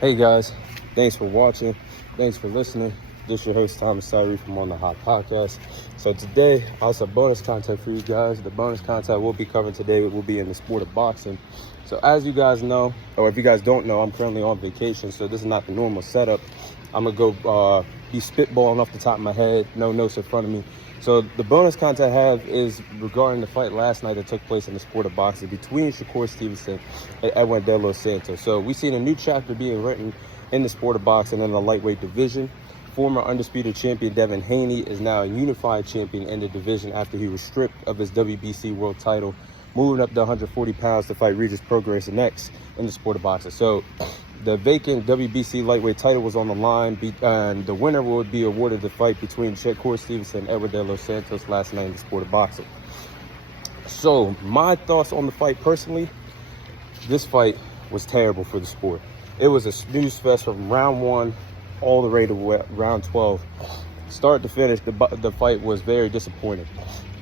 Hey guys, thanks for watching. Thanks for listening. This is your host Thomas Syree from On the Hot Podcast. So today, I have some bonus content for you guys. The bonus content we'll be covering today will be in the sport of boxing. So as you guys know, or if you guys don't know, I'm currently on vacation, so this is not the normal setup. I'm gonna go be spitballing off the top of my head, no notes in front of me. So the bonus content I have is regarding the fight last night that took place in the sport of boxing between Shakur Stevenson and Edwin De Los Santos. So we've seen a new chapter being written in the sport of boxing in the lightweight division. Former undisputed champion Devin Haney is now a unified champion in the division after he was stripped of his WBC world title, moving up to 140 pounds to fight Regis Prograis next in the sport of boxing. So the vacant WBC lightweight title was on the line, and the winner would be awarded the fight between Shakur Stevenson and Edwin De Los Santos last night in the sport of boxing. So my thoughts on the fight personally, this fight was terrible for the sport. It was a snooze fest from round 1 all the way to round 12. Start to finish, the fight was very disappointing.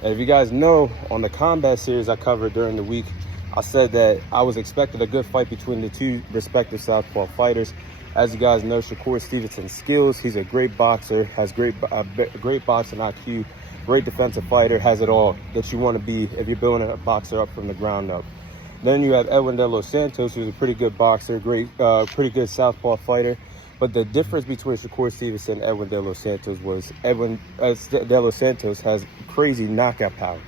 And if you guys know, on the combat series I covered during the week, I said that I was expecting a good fight between the two respective southpaw fighters. As you guys know, Shakur Stevenson's skills, he's a great boxer, has great boxing IQ, great defensive fighter, has it all that you want to be if you're building a boxer up from the ground up. Then you have Edwin De Los Santos, who's a pretty good boxer, pretty good southpaw fighter. But the difference between Shakur Stevenson and Edwin De Los Santos was Edwin De Los Santos has crazy knockout power.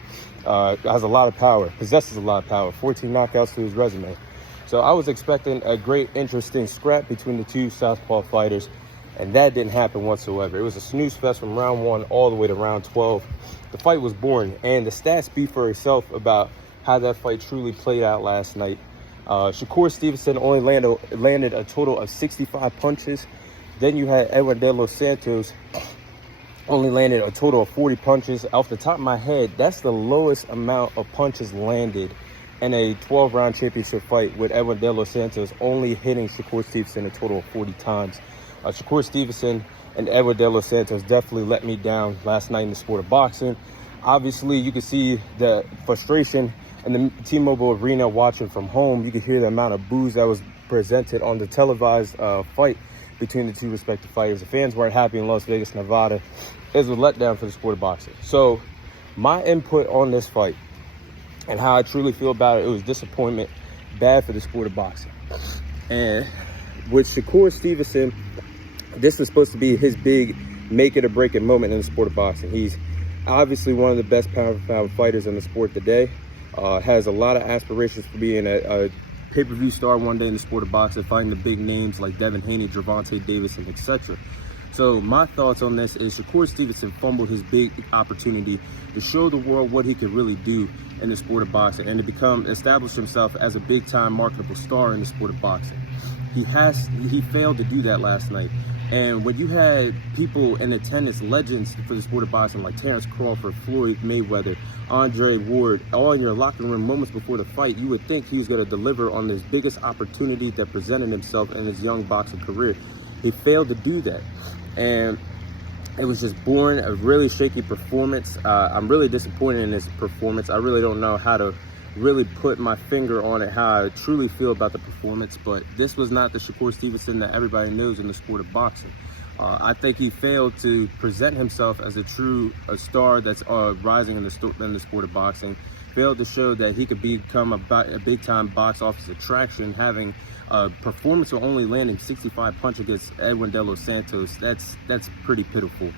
Has a lot of power, possesses a lot of power, 14 knockouts to his resume. So I was expecting a great, interesting scrap between the two southpaw fighters, and that didn't happen whatsoever. It was a snooze fest from round 1 all the way to round 12. The fight was boring, and the stats speak for itself about how that fight truly played out last night. Shakur Stevenson only landed a total of 65 punches. Then you had Edwin De Los Santos only landed a total of 40 punches. Off the top of my head, that's the lowest amount of punches landed in a 12-round championship fight, with Edwin De Los Santos only hitting Shakur Stevenson a total of 40 times. Shakur Stevenson and Edwin De Los Santos definitely let me down last night in the sport of boxing. Obviously, you can see the frustration in the T-Mobile Arena watching from home. You can hear the amount of boos that was presented on the televised fight between the two respective fighters. The fans weren't happy in Las Vegas, Nevada. It was a letdown for the sport of boxing. So my input on this fight and how I truly feel about it was disappointment, bad for the sport of boxing. And with Shakur Stevenson, this was supposed to be his big make it or break it moment in the sport of boxing. He's obviously one of the best pound for pound fighters in the sport today. Has a lot of aspirations for being a pay-per-view star one day in the sport of boxing, fighting the big names like Devin Haney, Gervonta Davis, and etc. So my thoughts on this is Shakur Stevenson fumbled his big opportunity to show the world what he could really do in the sport of boxing and to establish himself as a big-time marketable star in the sport of boxing. He failed to do that last night. And when you had people in attendance, legends for the sport of boxing like Terrence Crawford, Floyd Mayweather, Andre Ward, all in your locker room moments before the fight, you would think he was going to deliver on his biggest opportunity that presented himself in his young boxing career. He failed to do that. And it was just boring, a really shaky performance. I'm really disappointed in his performance. I really don't know how to really put my finger on it, how I truly feel about the performance, but this was not the Shakur Stevenson that everybody knows in the sport of boxing. I think he failed to present himself as a star that's rising in the sport of boxing. Failed to show that he could become a big-time box office attraction, having a performance of only landing 65 punches against Edwin De Los Santos. That's pretty pitiful.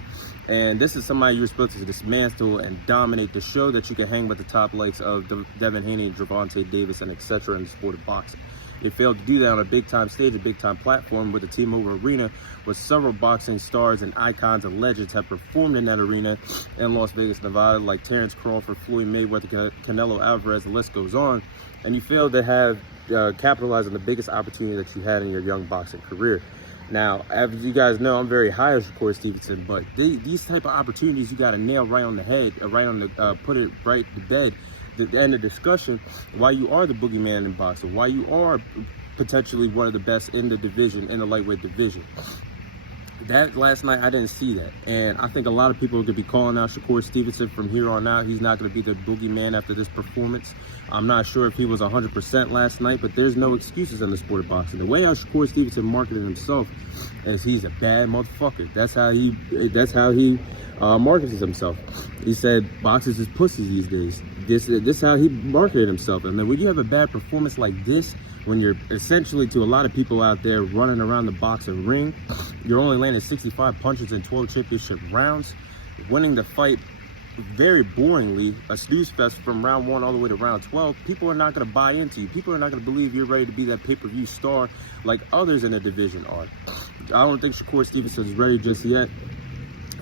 And this is somebody you're supposed to dismantle and dominate to show that you can hang with the top lights of Devin Haney, Gervonta Davis, and etc. in the sport of boxing. They failed to do that on a big-time stage, a big-time platform with the T-Mobile Arena, where several boxing stars and icons and legends have performed in that arena in Las Vegas, Nevada, like Terrence Crawford, Floyd Mayweather, Canelo Alvarez, the list goes on. And you failed to have capitalized on the biggest opportunity that you had in your young boxing career. Now, as you guys know, I'm very high on Shakur Stevenson, but these type of opportunities you got to nail right on the head, put it right to bed. The end of discussion, why you are the boogeyman in boxing, why you are potentially one of the best in the division, in the lightweight division. that last night, I didn't see that. And I think a lot of people are going to be calling out Shakur Stevenson from here on out. He's not going to be the boogeyman after this performance. I'm not sure if he was 100% last night, but there's no excuses in the sport of boxing. The way how Shakur Stevenson marketed himself is he's a bad motherfucker. That's how he markets himself. He said boxers is pussies these days. This is how he marketed himself. And then when you have a bad performance like this, when you're essentially, to a lot of people out there, running around the boxing ring, you're only landing 65 punches in 12 championship rounds, winning the fight very boringly, a snooze fest from round 1 all the way to round 12, people are not going to buy into you. People are not going to believe you're ready to be that pay-per-view star like others in the division are. I don't think Shakur Stevenson is ready just yet.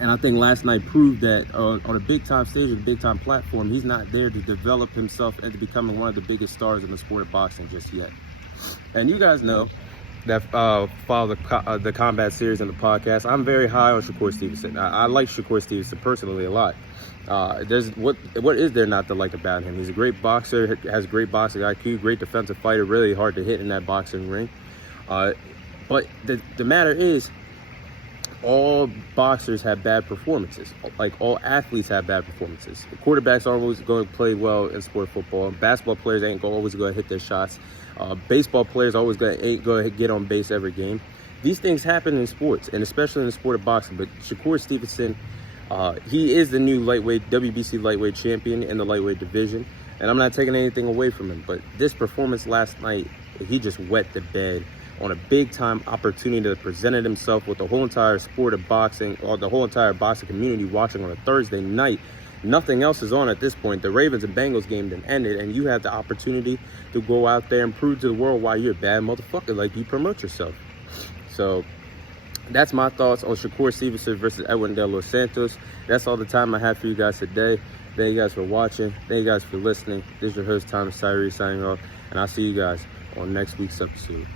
And I think last night proved that on a big-time stage, and a big-time platform, he's not there to develop himself into becoming one of the biggest stars in the sport of boxing just yet. And you guys know that follow the combat series and the podcast, I'm very high on Shakur Stevenson. I like Shakur Stevenson personally a lot. There's what is there not to like about him? He's a great boxer, has great boxing IQ, great defensive fighter, really hard to hit in that boxing ring. But the matter is, all boxers have bad performances. Like, all athletes have bad performances. The quarterbacks aren't always going to play well in sport football. Basketball players ain't always going to hit their shots. Baseball players always ain't going to get on base every game. These things happen in sports, and especially in the sport of boxing. But Shakur Stevenson, he is the new WBC lightweight champion in the lightweight division, and I'm not taking anything away from him. But this performance last night, he just wet the bed on a big-time opportunity to present himself with the whole entire sport of boxing, or the whole entire boxing community watching on a Thursday night. Nothing else is on at this point. The Ravens and Bengals game then ended, and you have the opportunity to go out there and prove to the world why you're a bad motherfucker, like you promote yourself. So that's my thoughts on Shakur Stevenson versus Edwin De Los Santos. That's all the time I have for you guys today. Thank you guys for watching. Thank you guys for listening. This is your host, Thomas Tyree, signing off, and I'll see you guys on next week's episode.